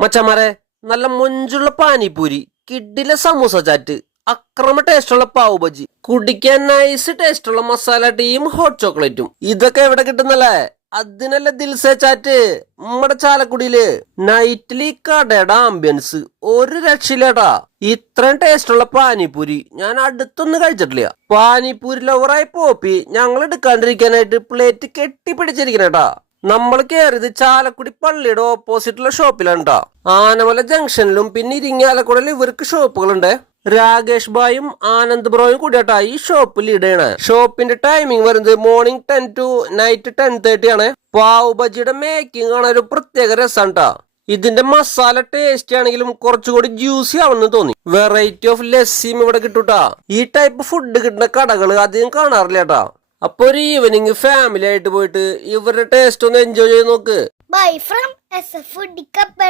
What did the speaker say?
മച്ചമാരെ നല്ല മൊഞ്ചുള്ള പാനിപൂരി, കിഡിലെ സമൂസ ചാറ്റ്, അക്രമ ടേസ്റ്റുള്ള പാവ് ബജി, കുടിക്കാൻ നൈസ് ടേസ്റ്റുള്ള മസാല ടീയും ഹോട്ട് ചോക്ലേറ്റും. ഇതൊക്കെ എവിടെ കിട്ടുന്നല്ലേ? അതിനല്ല ദിൽസേ ചാറ്റ് നമ്മുടെ ചാലക്കുടിയില്. നൈറ്റിൽ ഈ കടയുടെ ആംബിയൻസ് ഒരു രക്ഷയില്ലേട്ടാ. ഇത്രയും ടേസ്റ്റുള്ള പാനിപൂരി ഞാൻ അടുത്തൊന്നും കഴിച്ചിട്ടില്ല. പാനിപൂരി ലവറായി പോപ്പി ഞങ്ങൾ എടുക്കാണ്ടിരിക്കാനായിട്ട് പ്ലേറ്റ് കെട്ടിപ്പിടിച്ചിരിക്കണേട്ടാ. നമ്മൾ കയറിയത് ചാലക്കുടി പള്ളിയുടെ ഓപ്പോസിറ്റുള്ള ഷോപ്പിലാണ് ട്ടോ. ആനമല ജംഗ്ഷനിലും പിന്നെ ഇരിങ്ങാലക്കുടയിൽ ഇവർക്ക് ഷോപ്പുകളുണ്ട്. രാകേഷ് ഭായും ആനന്ദ് ബ്രോയും കൂടിയാട്ടാ ഈ ഷോപ്പ് ലീഡ് ചെയ്യണേ. ഷോപ്പിന്റെ ടൈമിംഗ് വരുന്നത് മോർണിംഗ് 10 to നൈറ്റ് 10:30 ആണ്. പാവ് ബജിയുടെ മേക്കിംഗ് ആണ് ഒരു പ്രത്യേക രസം ട്ടാ. ഇതിന്റെ മസാല ടേസ്റ്റി ആണെങ്കിലും കുറച്ചുകൂടി ജ്യൂസി ആണെന്ന് തോന്നി. വെറൈറ്റി ഓഫ് ലസ്സിയും ഇവിടെ കിട്ടൂട്ടാ. ഈ ടൈപ്പ് ഫുഡ് കിട്ടുന്ന കടകൾ അധികം കാണാറില്ല ട്ടാ. അപ്പൊ ഒരു ഈവനിങ് ഫാമിലി ആയിട്ട് പോയിട്ട് ഇവരുടെ ടേസ്റ്റ് ഒന്ന് എൻജോയ് ചെയ്ത് നോക്ക്. Bye from S A foodie couple.